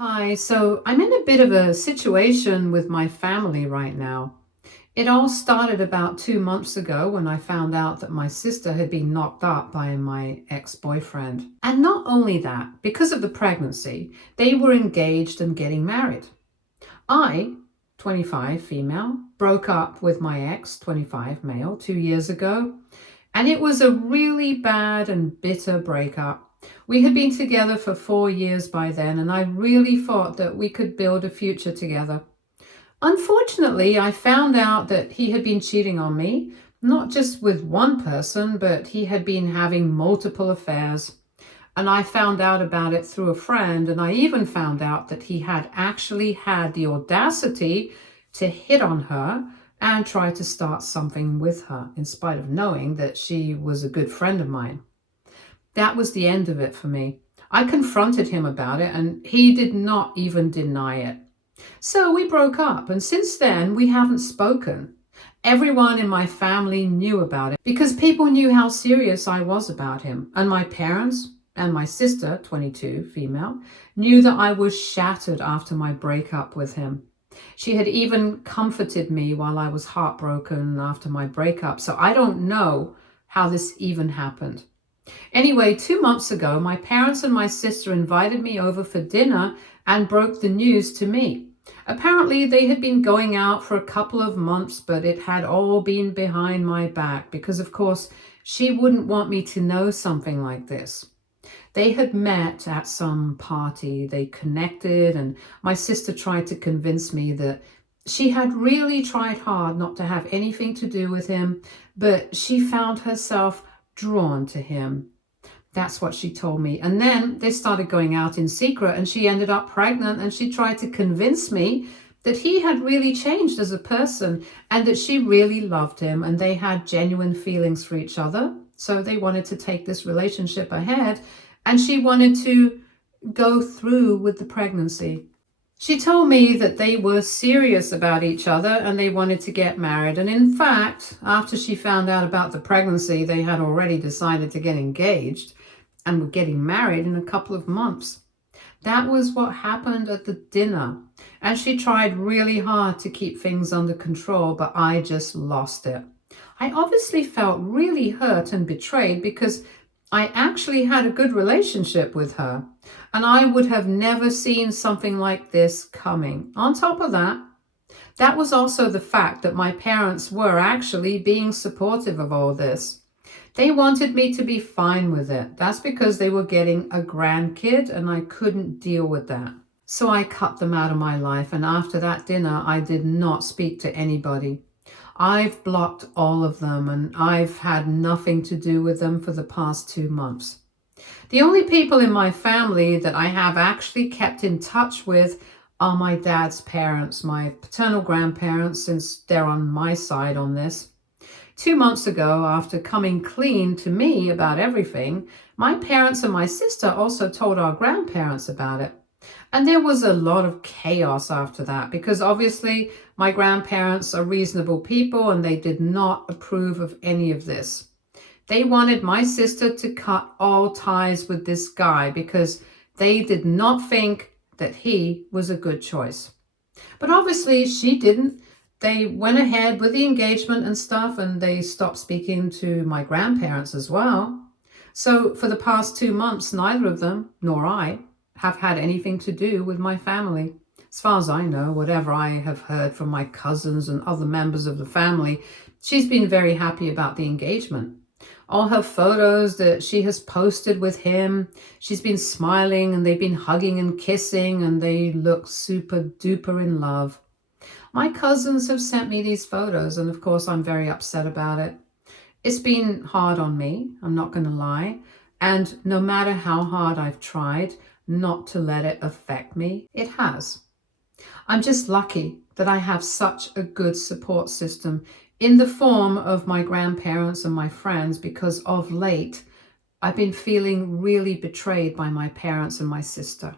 Hi, so I'm in a bit of a situation with my family right now. It all started about 2 months ago when I found out that my sister had been knocked up by my ex-boyfriend. And not only that, because of the pregnancy, they were engaged and getting married. I, 25, female, broke up with my ex, 25, male, 2 years ago, and it was a really bad and bitter breakup. We had been together for 4 years by then, and I really thought that we could build a future together. Unfortunately, I found out that he had been cheating on me, not just with one person, but he had been having multiple affairs. And I found out about it through a friend, and I even found out that he had actually had the audacity to hit on her and try to start something with her, in spite of knowing that she was a good friend of mine. That was the end of it for me. I confronted him about it, and he did not even deny it. So we broke up, and since then we haven't spoken. Everyone in my family knew about it because people knew how serious I was about him, and my parents and my sister, 22, female, knew that I was shattered after my breakup with him. She had even comforted me while I was heartbroken after my breakup, so I don't know how this even happened. Anyway, 2 months ago, my parents and my sister invited me over for dinner and broke the news to me. Apparently, they had been going out for a couple of months, but it had all been behind my back because, of course, she wouldn't want me to know something like this. They had met at some party, they connected, and my sister tried to convince me that she had really tried hard not to have anything to do with him, but she found herself drawn to him. That's what she told me. And then they started going out in secret, and she ended up pregnant, and she tried to convince me that he had really changed as a person and that she really loved him and they had genuine feelings for each other. So they wanted to take this relationship ahead, and she wanted to go through with the pregnancy. She told me that they were serious about each other and they wanted to get married. And in fact, after she found out about the pregnancy, they had already decided to get engaged and were getting married in a couple of months. That was what happened at the dinner. And she tried really hard to keep things under control, but I just lost it. I obviously felt really hurt and betrayed because I actually had a good relationship with her, and I would have never seen something like this coming. On top of that, that was also the fact that my parents were actually being supportive of all this. They wanted me to be fine with it. That's because they were getting a grandkid, and I couldn't deal with that. So I cut them out of my life, and after that dinner, I did not speak to anybody. I've blocked all of them, and I've had nothing to do with them for the past 2 months. The only people in my family that I have actually kept in touch with are my dad's parents, my paternal grandparents, since they're on my side on this. 2 months ago, after coming clean to me about everything, my parents and my sister also told our grandparents about it. And there was a lot of chaos after that because obviously my grandparents are reasonable people and they did not approve of any of this. They wanted my sister to cut all ties with this guy because they did not think that he was a good choice. But obviously she didn't. They went ahead with the engagement and stuff, and they stopped speaking to my grandparents as well. So for the past 2 months, neither of them, nor I, have had anything to do with my family. As far as I know, whatever I have heard from my cousins and other members of the family, she's been very happy about the engagement. All her photos that she has posted with him, she's been smiling and they've been hugging and kissing and they look super duper in love. My cousins have sent me these photos, and of course I'm very upset about it. It's been hard on me, I'm not going to lie, and no matter how hard I've tried not to let it affect me, it has. I'm just lucky that I have such a good support system in the form of my grandparents and my friends, because of late I've been feeling really betrayed by my parents and my sister.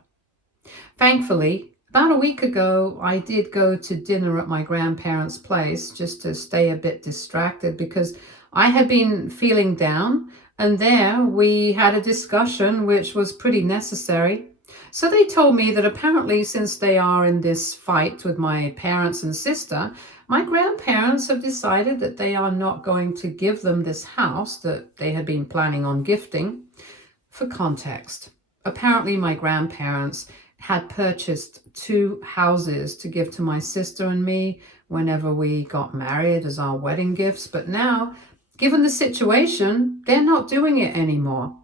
Thankfully, about a week ago, I did go to dinner at my grandparents' place just to stay a bit distracted because I had been feeling down, and there we had a discussion which was pretty necessary. So they told me that apparently, since they are in this fight with my parents and sister, my grandparents have decided that they are not going to give them this house that they had been planning on gifting. For context, apparently my grandparents had purchased 2 houses to give to my sister and me whenever we got married as our wedding gifts, but now, given the situation, they're not doing it anymore.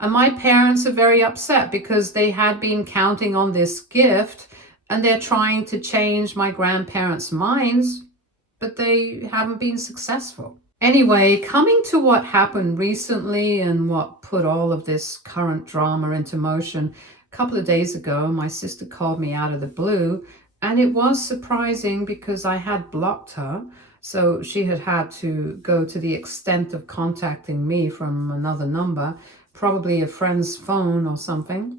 And my parents are very upset because they had been counting on this gift and they're trying to change my grandparents' minds, but they haven't been successful. Anyway, coming to what happened recently and what put all of this current drama into motion, a couple of days ago, my sister called me out of the blue, and it was surprising because I had blocked her. So she had had to go to the extent of contacting me from another number, probably a friend's phone or something.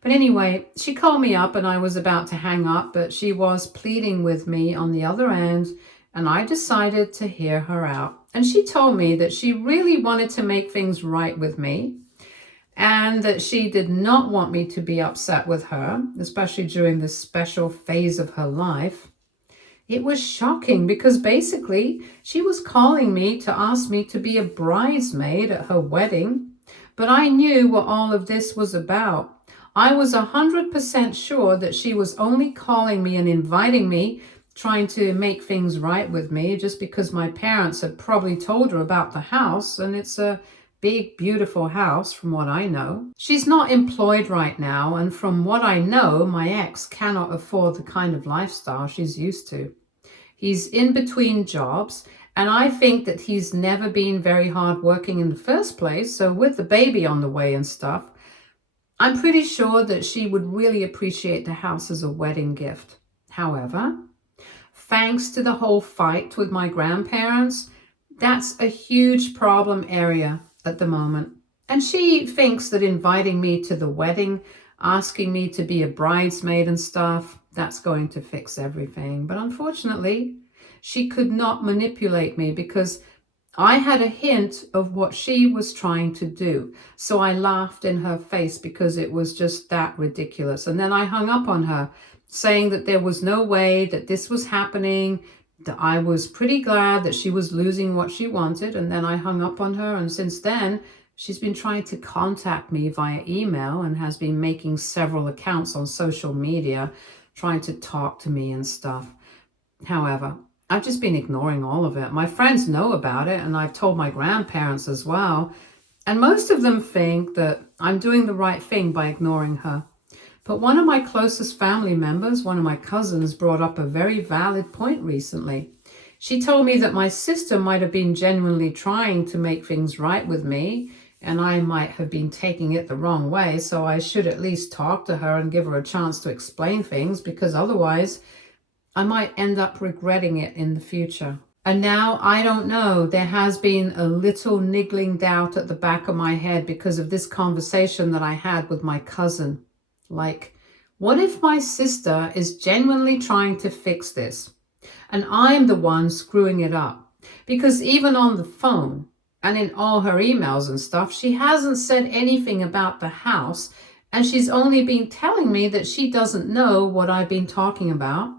But anyway, she called me up and I was about to hang up, but she was pleading with me on the other end, and I decided to hear her out. And she told me that she really wanted to make things right with me and that she did not want me to be upset with her, especially during this special phase of her life. It was shocking because basically she was calling me to ask me to be a bridesmaid at her wedding, but I knew what all of this was about. I was 100% sure that she was only calling me and inviting me, trying to make things right with me, just because my parents had probably told her about the house, and it's a big, beautiful house from what I know. She's not employed right now, and from what I know, my ex cannot afford the kind of lifestyle she's used to. He's in between jobs, and I think that he's never been very hard working in the first place, so with the baby on the way and stuff, I'm pretty sure that she would really appreciate the house as a wedding gift. However, thanks to the whole fight with my grandparents, that's a huge problem area at the moment. And she thinks that inviting me to the wedding, asking me to be a bridesmaid and stuff, that's going to fix everything. But unfortunately, she could not manipulate me because I had a hint of what she was trying to do. So I laughed in her face because it was just that ridiculous. And then I hung up on her, saying that there was no way that this was happening, that I was pretty glad that she was losing what she wanted. And then I hung up on her. And since then, she's been trying to contact me via email and has been making several accounts on social media, trying to talk to me and stuff. However, I've just been ignoring all of it. My friends know about it, and I've told my grandparents as well. And most of them think that I'm doing the right thing by ignoring her. But one of my closest family members, one of my cousins, brought up a very valid point recently. She told me that my sister might have been genuinely trying to make things right with me, and I might have been taking it the wrong way, so I should at least talk to her and give her a chance to explain things, because otherwise I might end up regretting it in the future. And now, I don't know, there has been a little niggling doubt at the back of my head because of this conversation that I had with my cousin. Like, what if my sister is genuinely trying to fix this and I'm the one screwing it up? Because even on the phone and in all her emails and stuff, she hasn't said anything about the house, and she's only been telling me that she doesn't know what I've been talking about.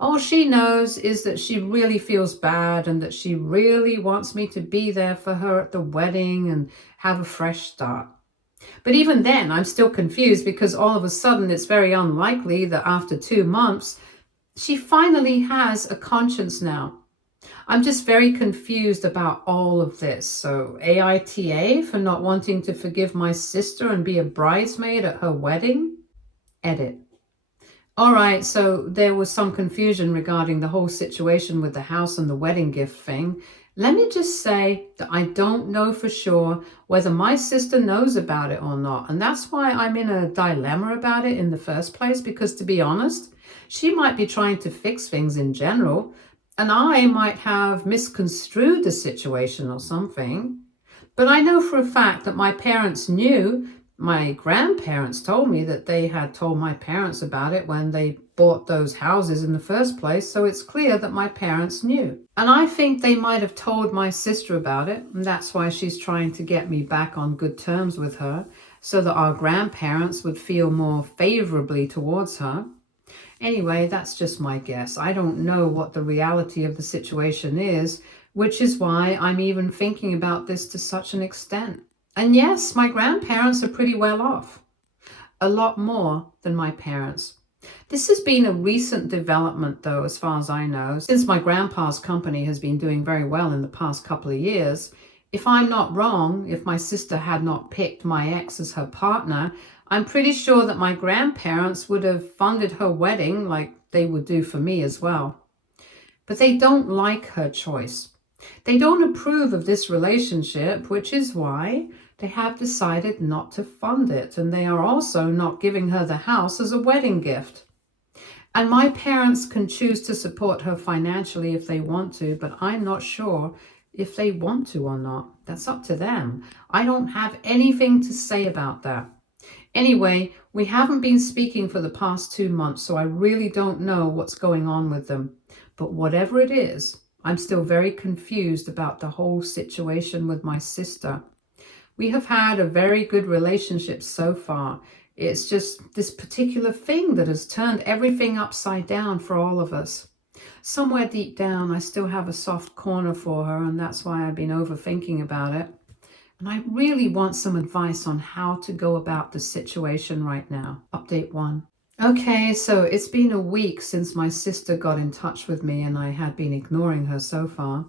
All she knows is that she really feels bad and that she really wants me to be there for her at the wedding and have a fresh start. But even then, I'm still confused because all of a sudden it's very unlikely that after 2 months, she finally has a conscience now. I'm just very confused about all of this. So AITA for not wanting to forgive my sister and be a bridesmaid at her wedding? Edit. All right, so there was some confusion regarding the whole situation with the house and the wedding gift thing. Let me just say that I don't know for sure whether my sister knows about it or not. And that's why I'm in a dilemma about it in the first place, because to be honest, she might be trying to fix things in general, and I might have misconstrued the situation or something. But I know for a fact that my parents knew. My grandparents told me that they had told my parents about it when they bought those houses in the first place, so it's clear that my parents knew. And I think they might have told my sister about it, and that's why she's trying to get me back on good terms with her. so that our grandparents would feel more favorably towards her. Anyway, that's just my guess. I don't know what the reality of the situation is, which is why I'm even thinking about this to such an extent. And yes, my grandparents are pretty well off. A lot more than my parents. This has been a recent development, though, as far as I know. Since my grandpa's company has been doing very well in the past couple of years, if I'm not wrong, if my sister had not picked my ex as her partner, I'm pretty sure that my grandparents would have funded her wedding like they would do for me as well. But they don't like her choice. They don't approve of this relationship, which is why they have decided not to fund it, and they are also not giving her the house as a wedding gift. And my parents can choose to support her financially if they want to, but I'm not sure if they want to or not. That's up to them. I don't have anything to say about that. Anyway, we haven't been speaking for the past 2 months, so I really don't know what's going on with them. But whatever it is, I'm still very confused about the whole situation with my sister. We have had a very good relationship so far. It's just this particular thing that has turned everything upside down for all of us. Somewhere deep down, I still have a soft corner for her, and that's why I've been overthinking about it. And I really want some advice on how to go about the situation right now. Update 1. Okay, so it's been a week since my sister got in touch with me, and I had been ignoring her so far.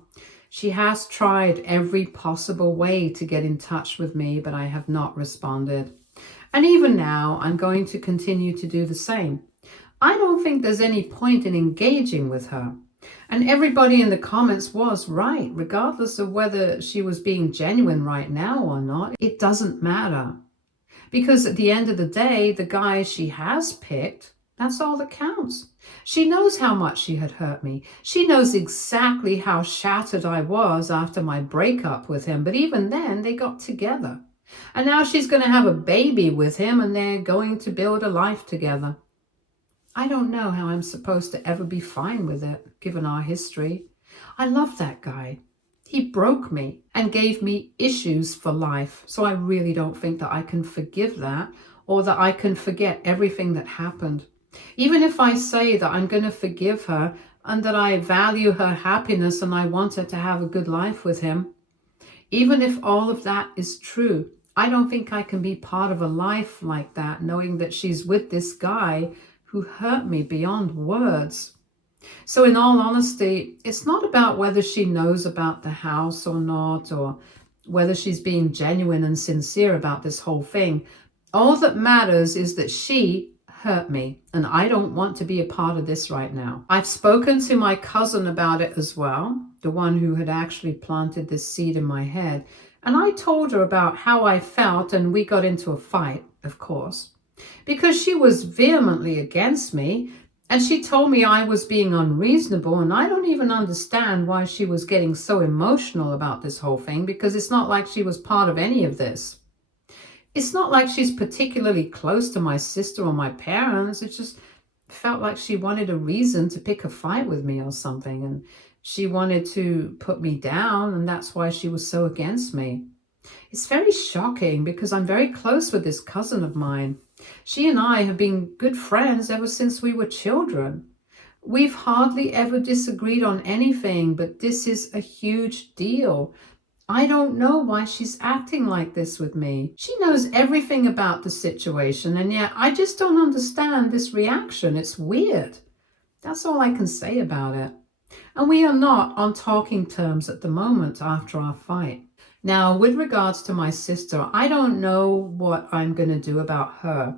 She has tried every possible way to get in touch with me, but I have not responded. And even now, I'm going to continue to do the same. I don't think there's any point in engaging with her. And everybody in the comments was right, regardless of whether she was being genuine right now or not. It doesn't matter. Because at the end of the day, the guy she has picked, that's all that counts. She knows how much she had hurt me. She knows exactly how shattered I was after my breakup with him. But even then, they got together. And now she's going to have a baby with him, and they're going to build a life together. I don't know how I'm supposed to ever be fine with it, given our history. I love that guy. He broke me and gave me issues for life. So I really don't think that I can forgive that, or that I can forget everything that happened. Even if I say that I'm going to forgive her and that I value her happiness and I want her to have a good life with him, even if all of that is true, I don't think I can be part of a life like that, knowing that she's with this guy who hurt me beyond words. So in all honesty, it's not about whether she knows about the house or not, or whether she's being genuine and sincere about this whole thing. All that matters is that she hurt me, and I don't want to be a part of this right now. I've spoken to my cousin about it as well, the one who had actually planted this seed in my head. And I told her about how I felt, and we got into a fight, of course, because she was vehemently against me, and she told me I was being unreasonable, and I don't even understand why she was getting so emotional about this whole thing, because it's not like she was part of any of this. It's not like she's particularly close to my sister or my parents. It just felt like she wanted a reason to pick a fight with me or something, and she wanted to put me down, and that's why she was so against me. It's very shocking because I'm very close with this cousin of mine. She and I have been good friends ever since we were children. We've hardly ever disagreed on anything, but this is a huge deal. I don't know why she's acting like this with me. She knows everything about the situation, and yet I just don't understand this reaction. It's weird. That's all I can say about it. And we are not on talking terms at the moment after our fight. Now, with regards to my sister, I don't know what I'm going to do about her.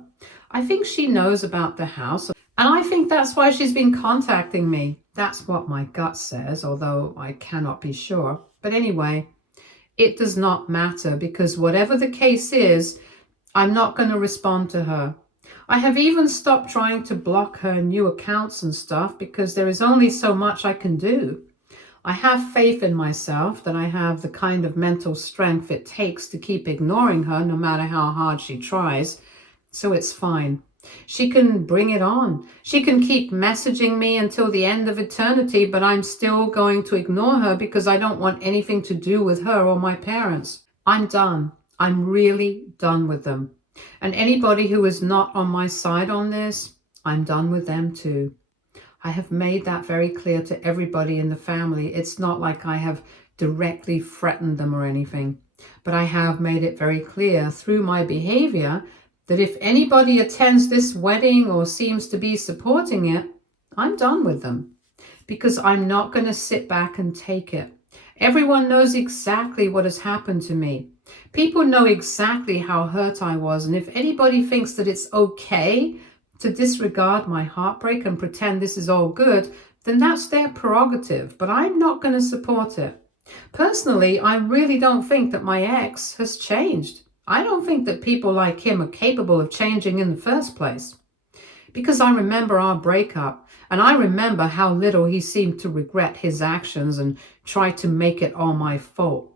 I think she knows about the house, and I think that's why she's been contacting me. That's what my gut says, although I cannot be sure. But anyway, it does not matter, because whatever the case is, I'm not going to respond to her. I have even stopped trying to block her new accounts and stuff, because there is only so much I can do. I have faith in myself that I have the kind of mental strength it takes to keep ignoring her no matter how hard she tries. So it's fine. She can bring it on. She can keep messaging me until the end of eternity, but I'm still going to ignore her because I don't want anything to do with her or my parents. I'm done. I'm really done with them. And anybody who is not on my side on this, I'm done with them too. I have made that very clear to everybody in the family. It's not like I have directly threatened them or anything, but I have made it very clear through my behavior that if anybody attends this wedding or seems to be supporting it, I'm done with them, because I'm not going to sit back and take it. Everyone knows exactly what has happened to me. People know exactly how hurt I was, and if anybody thinks that it's okay to disregard my heartbreak and pretend this is all good, then that's their prerogative, but I'm not going to support it. Personally, I really don't think that my ex has changed. I don't think that people like him are capable of changing in the first place. Because I remember our breakup, and I remember how little he seemed to regret his actions and try to make it all my fault.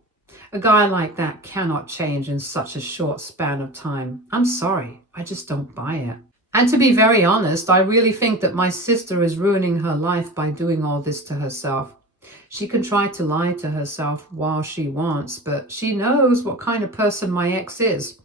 A guy like that cannot change in such a short span of time. I'm sorry, I just don't buy it. And to be very honest, I really think that my sister is ruining her life by doing all this to herself. She can try to lie to herself while she wants, but she knows what kind of person my ex is.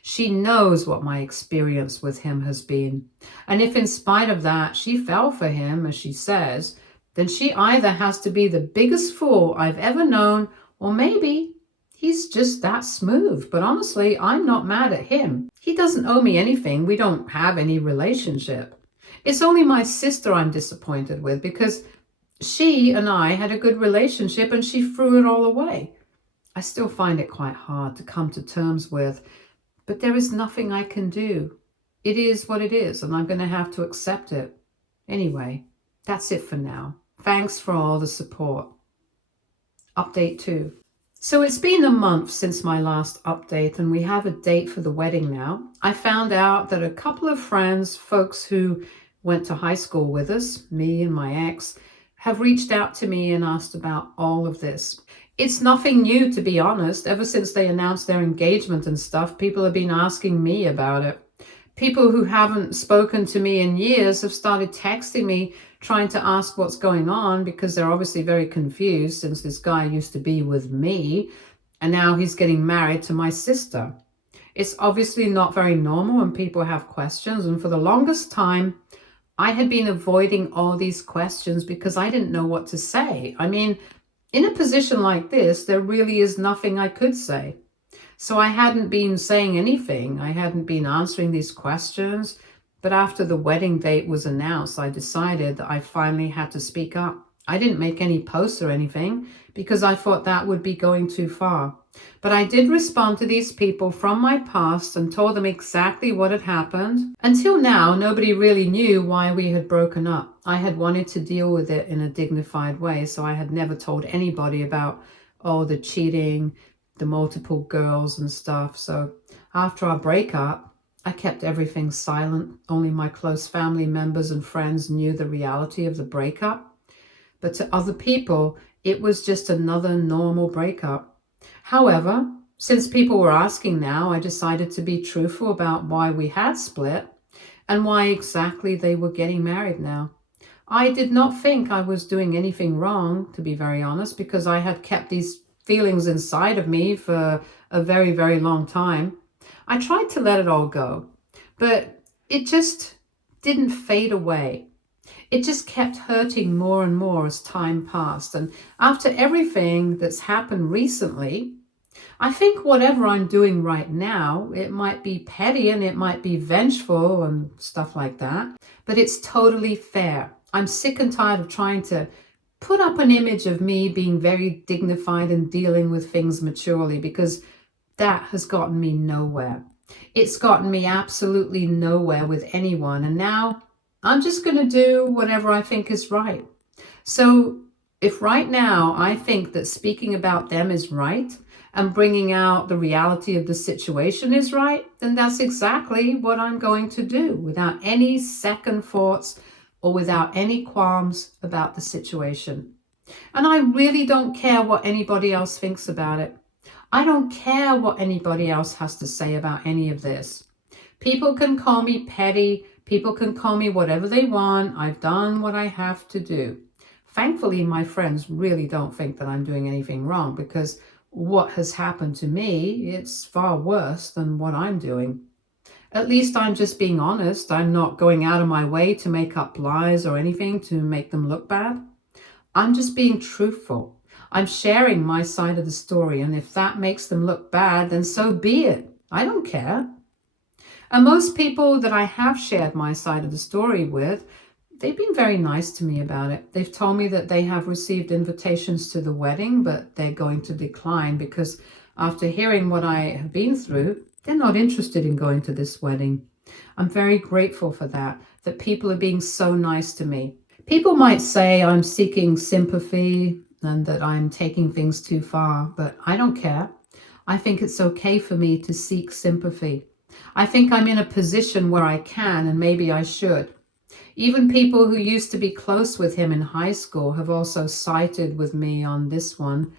She knows what my experience with him has been. And if in spite of that she fell for him, as she says, then she either has to be the biggest fool I've ever known, or maybe he's just that smooth. But honestly, I'm not mad at him. He doesn't owe me anything. We don't have any relationship. It's only my sister I'm disappointed with, because she and I had a good relationship and she threw it all away. I still find it quite hard to come to terms with, but there is nothing I can do. It is what it is, and I'm going to have to accept it. Anyway, that's it for now. Thanks for all the support. Update 2. So it's been a month since my last update, and we have a date for the wedding now. I found out that a couple of friends, folks who went to high school with us, me and my ex, have reached out to me and asked about all of this. It's nothing new, to be honest. Ever since they announced their engagement and stuff, people have been asking me about it. People who haven't spoken to me in years have started texting me, trying to ask what's going on, because they're obviously very confused since this guy used to be with me and now he's getting married to my sister. It's obviously not very normal and people have questions, and for the longest time I had been avoiding all these questions because I didn't know what to say. I mean, in a position like this, there really is nothing I could say. So I hadn't been saying anything. I hadn't been answering these questions. But after the wedding date was announced, I decided that I finally had to speak up. I didn't make any posts or anything because I thought that would be going too far. But I did respond to these people from my past and told them exactly what had happened. Until now, nobody really knew why we had broken up. I had wanted to deal with it in a dignified way, so I had never told anybody about all the cheating, the multiple girls and stuff. So after our breakup, I kept everything silent. Only my close family members and friends knew the reality of the breakup. But to other people, it was just another normal breakup. However, since people were asking now, I decided to be truthful about why we had split and why exactly they were getting married now. I did not think I was doing anything wrong, to be very honest, because I had kept these feelings inside of me for a very, very long time. I tried to let it all go, but it just didn't fade away. It just kept hurting more and more as time passed. And after everything that's happened recently, I think whatever I'm doing right now, it might be petty and it might be vengeful and stuff like that, but it's totally fair. I'm sick and tired of trying to put up an image of me being very dignified and dealing with things maturely, because that has gotten me nowhere. It's gotten me absolutely nowhere with anyone. And now I'm just going to do whatever I think is right. So if right now I think that speaking about them is right and bringing out the reality of the situation is right, then that's exactly what I'm going to do, without any second thoughts or without any qualms about the situation. And I really don't care what anybody else thinks about it. I don't care what anybody else has to say about any of this. People can call me petty. People can call me whatever they want. I've done what I have to do. Thankfully, my friends really don't think that I'm doing anything wrong, because what has happened to me, it's far worse than what I'm doing. At least I'm just being honest. I'm not going out of my way to make up lies or anything to make them look bad. I'm just being truthful. I'm sharing my side of the story, and if that makes them look bad, then so be it. I don't care. And most people that I have shared my side of the story with, they've been very nice to me about it. They've told me that they have received invitations to the wedding, but they're going to decline because after hearing what I have been through, they're not interested in going to this wedding. I'm very grateful for that people are being so nice to me. People might say I'm seeking sympathy and that I'm taking things too far, but I don't care. I think it's okay for me to seek sympathy. I think I'm in a position where I can, and maybe I should. Even people who used to be close with him in high school have also sided with me on this one.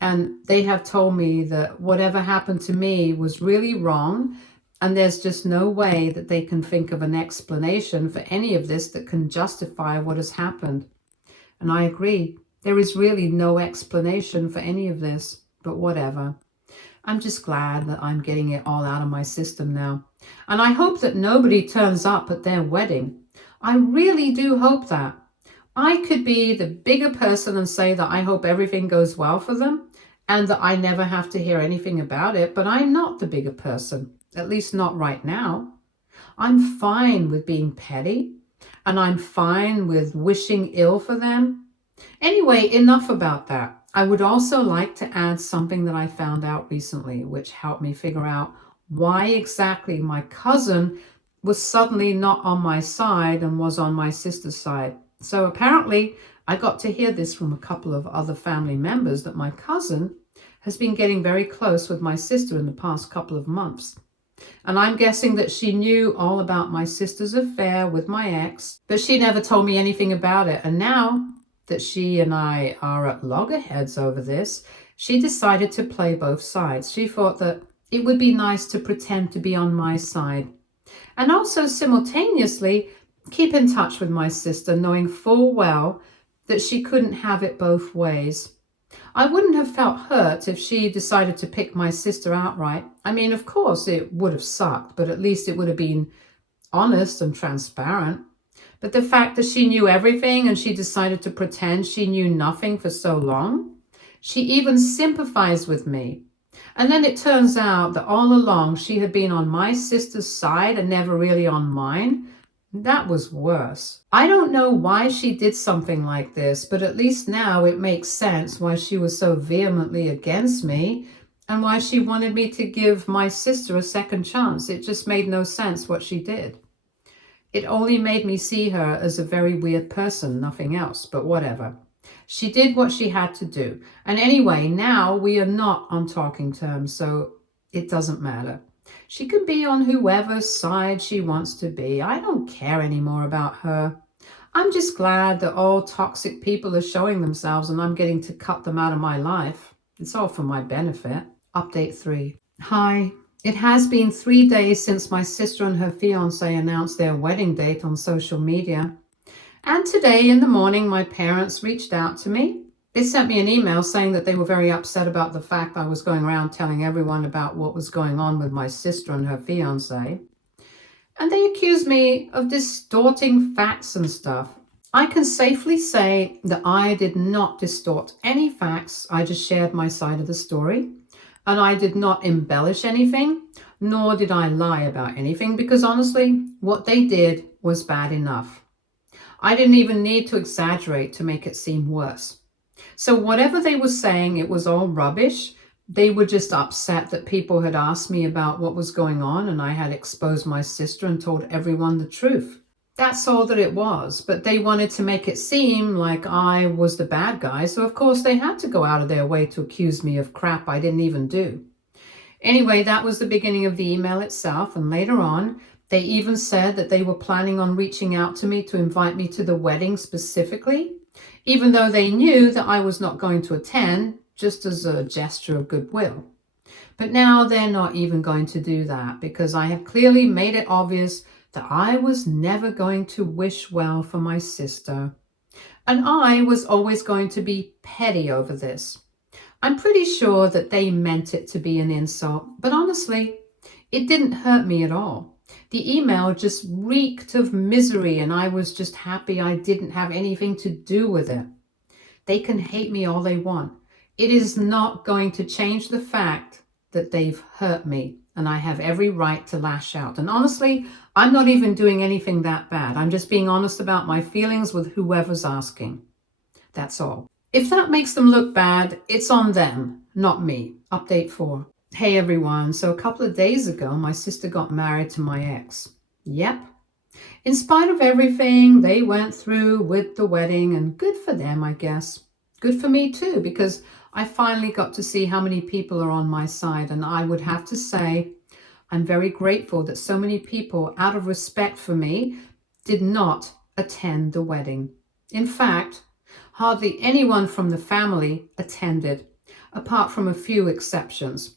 And they have told me that whatever happened to me was really wrong. And there's just no way that they can think of an explanation for any of this that can justify what has happened. And I agree. There is really no explanation for any of this, but whatever. I'm just glad that I'm getting it all out of my system now. And I hope that nobody turns up at their wedding. I really do hope that. I could be the bigger person and say that I hope everything goes well for them and that I never have to hear anything about it, but I'm not the bigger person, at least not right now. I'm fine with being petty, and I'm fine with wishing ill for them. Anyway, enough about that. I would also like to add something that I found out recently, which helped me figure out why exactly my cousin was suddenly not on my side and was on my sister's side. So apparently I got to hear this from a couple of other family members that my cousin has been getting very close with my sister in the past couple of months. And I'm guessing that she knew all about my sister's affair with my ex, but she never told me anything about it. And now that she and I are at loggerheads over this, she decided to play both sides. She thought that it would be nice to pretend to be on my side and also simultaneously keep in touch with my sister, knowing full well that she couldn't have it both ways. I wouldn't have felt hurt if she decided to pick my sister outright. I mean, of course, it would have sucked, but at least it would have been honest and transparent. But the fact that she knew everything and she decided to pretend she knew nothing for so long, she even sympathized with me. And then it turns out that all along she had been on my sister's side and never really on mine. That was worse. I don't know why she did something like this, but at least now it makes sense why she was so vehemently against me and why she wanted me to give my sister a second chance. It just made no sense what she did. It only made me see her as a very weird person, nothing else, but whatever. She did what she had to do. And anyway, now we are not on talking terms, so it doesn't matter. She can be on whoever's side she wants to be. I don't care anymore about her. I'm just glad that all toxic people are showing themselves and I'm getting to cut them out of my life. It's all for my benefit. Update 3. Hi. It has been 3 days since my sister and her fiancé announced their wedding date on social media. And today in the morning, my parents reached out to me. They sent me an email saying that they were very upset about the fact I was going around telling everyone about what was going on with my sister and her fiancé. And they accused me of distorting facts and stuff. I can safely say that I did not distort any facts. I just shared my side of the story. And I did not embellish anything, nor did I lie about anything, because honestly, what they did was bad enough. I didn't even need to exaggerate to make it seem worse. So whatever they were saying, it was all rubbish. They were just upset that people had asked me about what was going on and I had exposed my sister and told everyone the truth. That's all that it was, but they wanted to make it seem like I was the bad guy, so of course they had to go out of their way to accuse me of crap I didn't even do. Anyway, that was the beginning of the email itself, and later on, they even said that they were planning on reaching out to me to invite me to the wedding specifically, even though they knew that I was not going to attend, just as a gesture of goodwill. But now they're not even going to do that because I have clearly made it obvious that I was never going to wish well for my sister. And I was always going to be petty over this. I'm pretty sure that they meant it to be an insult, but honestly, it didn't hurt me at all. The email just reeked of misery, and I was just happy I didn't have anything to do with it. They can hate me all they want. It is not going to change the fact that they've hurt me, and I have every right to lash out. And honestly, I'm not even doing anything that bad. I'm just being honest about my feelings with whoever's asking. That's all. If that makes them look bad, it's on them, not me. Update 4. Hey everyone, so a couple of days ago, my sister got married to my ex. Yep. In spite of everything they went through with the wedding, and good for them, I guess. Good for me too, because I finally got to see how many people are on my side, and I would have to say I'm very grateful that so many people, out of respect for me, did not attend the wedding. In fact, hardly anyone from the family attended, apart from a few exceptions.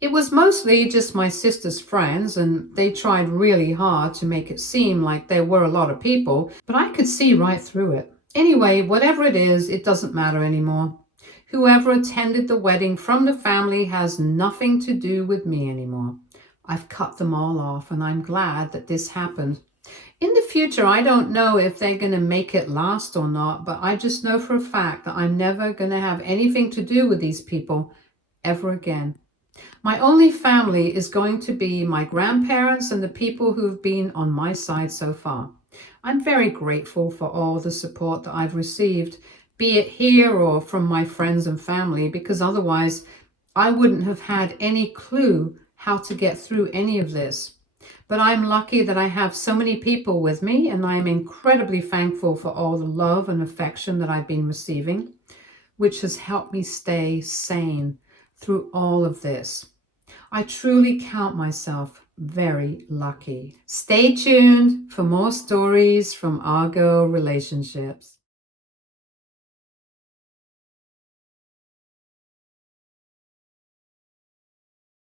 It was mostly just my sister's friends, and they tried really hard to make it seem like there were a lot of people, but I could see right through it. Anyway, whatever it is, it doesn't matter anymore. Whoever attended the wedding from the family has nothing to do with me anymore. I've cut them all off, and I'm glad that this happened. In the future, I don't know if they're going to make it last or not, but I just know for a fact that I'm never going to have anything to do with these people ever again. My only family is going to be my grandparents and the people who've been on my side so far. I'm very grateful for all the support that I've received, be it here or from my friends and family, because otherwise I wouldn't have had any clue how to get through any of this. But I'm lucky that I have so many people with me, and I am incredibly thankful for all the love and affection that I've been receiving, which has helped me stay sane through all of this. I truly count myself very lucky. Stay tuned for more stories from Argo Relationships.